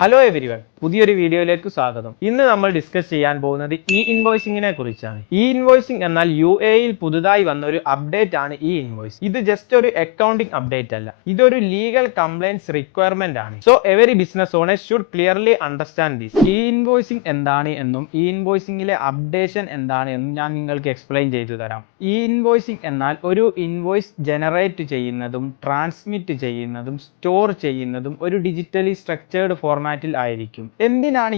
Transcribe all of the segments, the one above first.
Hello everyone, പുതിയൊരു വീഡിയോയിലേക്ക് സ്വാഗതം. ഇന്ന് നമ്മൾ ഡിസ്കസ് ചെയ്യാൻ പോകുന്നത് ഇൻവോയ്സിങ്ങിനെ കുറിച്ചാണ്. ഇൻവോയ്സിംഗ് എന്നാൽ യിൽ പുതുതായി വന്ന ഒരു അപ്ഡേറ്റ് ആണ് ഇൻവോയ്സ്. ഇത് ജസ്റ്റ് ഒരു അക്കൗണ്ടിംഗ് അപ്ഡേറ്റ് അല്ല, ഇതൊരു ലീഗൽ കംപ്ലൈൻസ് റിക്വയർമെന്റ് ആണ്. So every business owners should clearly understand this. Invoicing എന്താണ് എന്നും ഇൻവോയ്സിംഗിലെ അപ്ഡേഷൻ എന്താണ് എന്നും ഞാൻ നിങ്ങൾക്ക് എക്സ്പ്ലെയിൻ ചെയ്തു തരാം. ഇൻവോയ്സിംഗ് എന്നാൽ ഒരു ഇൻവോയ്സ് ജനറേറ്റ് ചെയ്യുന്നതും ട്രാൻസ്മിറ്റ് ചെയ്യുന്നതും സ്റ്റോർ ചെയ്യുന്നതും ഒരു ഡിജിറ്റലി സ്ട്രക്ചേർഡ് ഫോർമാറ്റിൽ ആയിരിക്കും. എന്തിനാണ്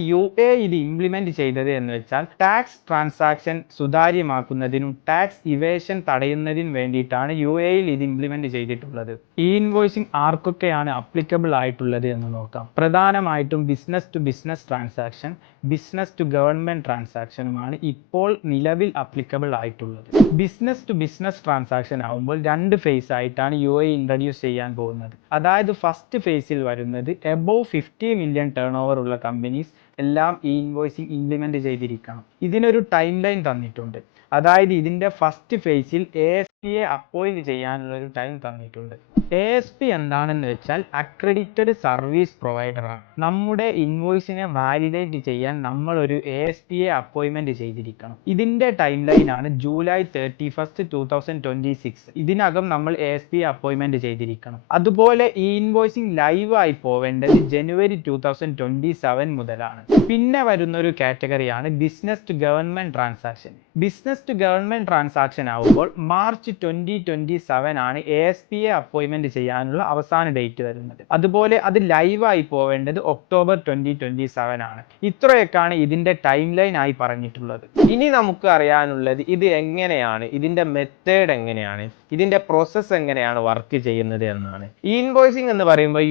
ഇത് ഇംപ്ലിമെന്റ് ചെയ്തത് എന്ന് വെച്ചാൽ ടാക്സ് ട്രാൻസാക്ഷൻ സുതാര്യമാക്കുന്നതിനും ടാക്സ് ഇവേഷൻ തടയുന്നതിനും വേണ്ടിയിട്ടാണ് യിൽ ഇത് ഇംപ്ലിമെന്റ് ചെയ്തിട്ടുള്ളത്. ഇൻവോയ്സിംഗ് ആർക്കൊക്കെയാണ് അപ്ലിക്കബിൾ ആയിട്ടുള്ളത് എന്ന് നോക്കാം. പ്രധാനമായിട്ടും business to business transaction, business to government ട്രാൻസാക്ഷനുമാണ് ഇപ്പോൾ നിലവിൽ അപ്ലിക്കബിൾ ആയിട്ടുള്ളത്. ബിസിനസ് ടു ബിസിനസ് ട്രാൻസാക്ഷൻ ആവുമ്പോൾ രണ്ട് ഫേസ് ആയിട്ടാണ് ഇൻട്രൊഡ്യൂസ് ചെയ്യാൻ പോകുന്നത്. അതായത് ഫസ്റ്റ് ഫേസിൽ വരുന്നത് എബോവ് 50 മില്യൺ ടേൺ ഓവർ ഉള്ള കമ്പനീസ് എല്ലാം ഇൻവോയ്സിംഗ് ഇംപ്ലിമെന്റ് ചെയ്തിരിക്കണം. ഇതിനൊരു ടൈം ലൈൻ തന്നിട്ടുണ്ട്. അതായത് ഇതിന്റെ ഫസ്റ്റ് ഫേസിൽ ASPയെ അപ്പോയിന്റ് ചെയ്യാനുള്ള ഒരു ടൈം തന്നിട്ടുണ്ട്. ASP എന്താണെന്ന് വെച്ചാൽ അക്രഡിറ്റഡ് സർവീസ് പ്രൊവൈഡർ ആണ്. നമ്മുടെ ഇൻവോയ്സിനെ വാലിഡേറ്റ് ചെയ്യാൻ നമ്മൾ ഒരു ASPയെ അപ്പോയിന്റ്മെന്റ് ചെയ്തിരിക്കണം. ഇതിന്റെ ടൈം ലൈൻ ആണ് ജൂലൈ 31, 2026. ഇതിനകം നമ്മൾ ASPയെ അപ്പോയിന്റ്മെന്റ് ചെയ്തിരിക്കണം. അതുപോലെ ഇൻവോയ്സിംഗ് ലൈവ് ആയി പോവേണ്ടത് ജനുവരി 2027 മുതലാണ്. പിന്നെ വരുന്ന ഒരു കാറ്റഗറിയാണ് business to government transaction. Business to government transaction ആവുമ്പോൾ മാർച്ച് 2027 ആണ് ASPയെ അപ്പോയിന്റ്മെന്റ് ചെയ്യാനുള്ള അവസാന ഡേറ്റ് വരുന്നത്. അതുപോലെ അത് ലൈവായി പോവേണ്ടത് ഒക്ടോബർ 2027 ആണ്. ഇത്രയൊക്കെയാണ് ഇതിന്റെ ടൈം ലൈൻ ആയി പറഞ്ഞിട്ടുള്ളത്. ഇനി നമുക്ക് അറിയാനുള്ളത് ഇത് എങ്ങനെയാണ്, ഇതിന്റെ മെത്തേഡ് എങ്ങനെയാണ്, ഇതിന്റെ പ്രോസസ്സ് എങ്ങനെയാണ് വർക്ക് ചെയ്യുന്നത് എന്നാണ്. ഇൻവോയ്സിംഗ് എന്ന് പറയുമ്പോൾ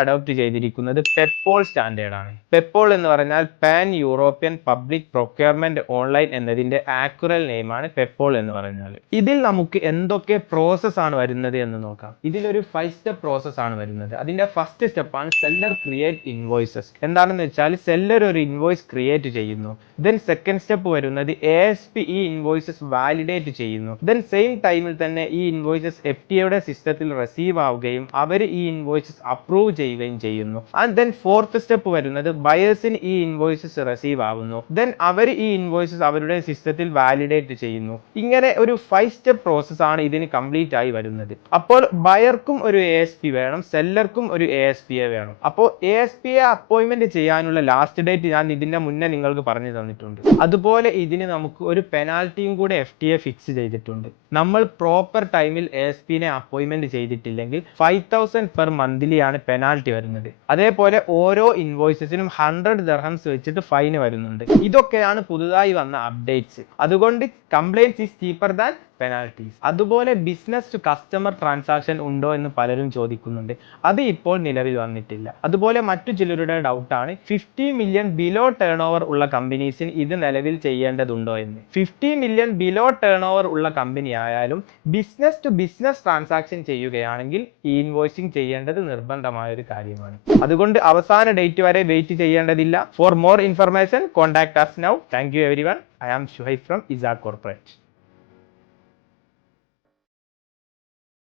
അഡോപ്റ്റ് ചെയ്തിരിക്കുന്നത് പെപ്പോൾ സ്റ്റാൻഡേർഡ് ആണ്. പെപ്പോൾ എന്ന് പറഞ്ഞാൽ pan European public procurement online എന്നതിന്റെ ആക്യുറൽ നെയിം ആണ് പെപ്പോൾ എന്ന് പറഞ്ഞാൽ. ഇതിൽ നമുക്ക് എന്തൊക്കെ പ്രോസസ് ആണ് വരുന്നത് എന്ന് നോക്കാം. ഇതിലൊരു 5 സ്റ്റെപ്പ് പ്രോസസ് ആണ് വരുന്നത്. അതിന്റെ ഫസ്റ്റ് സ്റ്റെപ്പ് ആണ് സെല്ലർ ക്രിയേറ്റ് ഇൻവോയ്സസ്. എന്താണെന്ന് വെച്ചാൽ സെല്ലർ ഒരു ഇൻവോയ്സ് ക്രിയേറ്റ് ചെയ്യുന്നു. ദെൻ സെക്കൻഡ് സ്റ്റെപ്പ് വരുന്നത് ASP ഈ ഇൻവോയ്സസ് വാലിഡേറ്റ് ചെയ്യുന്നു. ദെൻ സെയിം ടൈമിൽ തന്നെ ഈ ഇൻവോയ്സസ് FTAയുടെ സിസ്റ്റത്തിൽ റിസീവ് ആവുകയും അവർ ഈ ഇൻവോയ്സസ് അപ്രൂവ് ചെയ്യുകയും ചെയ്യുന്നു. ആൻഡ് ദെൻ ഫോർത്ത് സ്റ്റെപ്പ് വരുന്നത് ബയേഴ്സിന് ഈ ഇൻവോയ്സസ് റിസീവ് ആവുന്നു. ദെൻ അവർ ഈ ഇൻവോയ്സസ് അവരുടെ സിസ്റ്റത്തിൽ വാലിഡേറ്റ് ചെയ്യുന്നു. ഇങ്ങനെ ഒരു 5 സ്റ്റെപ്പ് പ്രോസസ് ആണ് ഇതിന് കംപ്ലീറ്റ് ആയി വരുന്നത്. അപ്പോൾ ബയർക്കും ഒരു ASP വേണം, സെല്ലർക്കും ഒരു ASPയെ വേണം. അപ്പോൾ ASPയെ അപ്പോയിന്റ്മെന്റ് ചെയ്യാനുള്ള ലാസ്റ്റ് ഡേറ്റ് ഞാൻ ഇതിന്റെ മുന്നേ നിങ്ങൾക്ക് പറഞ്ഞു തന്നിട്ടുണ്ട്. അതുപോലെ ഇതിന് നമുക്ക് ഒരു പെനാൽറ്റിയും കൂടെ FTA ഫിക്സ് ചെയ്തിട്ടുണ്ട്. നമ്മൾ പ്രോപ്പർ ടൈമിൽ ASPനെ അപ്പോയിന്റ്മെന്റ് ചെയ്തിട്ടില്ലെങ്കിൽ 5000 പെർ മന്ത്ലി ആണ് പെനാൽറ്റി വരുന്നത്. അതേപോലെ ഓരോ ഇൻവോയ്സസിനും 100 ദിർഹംസ് വെച്ചിട്ട് ഫൈൻ വരുന്നുണ്ട്. ഇതൊക്കെയാണ് പുതുതായി വന്ന അപ്ഡേറ്റ്സ്. അതുകൊണ്ട് compliance is cheaper than penalties. അതുപോലെ ബിസിനസ് ടു കസ്റ്റമർ ട്രാൻസാക്ഷൻ ഉണ്ടോ എന്ന് പലരും ചോദിക്കുന്നുണ്ട്. അത് ഇപ്പോൾ നിലവിൽ വന്നിട്ടില്ല. അതുപോലെ മറ്റു ചിലരുടെ ഡൗട്ടാണ് 50 മില്യൺ ബിലോ ടേൺ ഓവർ ഉള്ള കമ്പനീസിന് ഇത് നിലവിൽ ചെയ്യേണ്ടതുണ്ടോ എന്ന്. 50 മില്യൺ ബിലോ ടേൺ ഓവർ ഉള്ള കമ്പനി ആയാലും ബിസിനസ് ടു ബിസിനസ് ട്രാൻസാക്ഷൻ ചെയ്യുകയാണെങ്കിൽ ഇൻവോയ്സിംഗ് ചെയ്യേണ്ടത് നിർബന്ധമായ ഒരു കാര്യമാണ്. അതുകൊണ്ട് അവസാന ഡേറ്റ് വരെ വെയിറ്റ് ചെയ്യേണ്ടതില്ല. For more information contact us now. Thank you everyone. I am Shuhaib from ISA Corporate.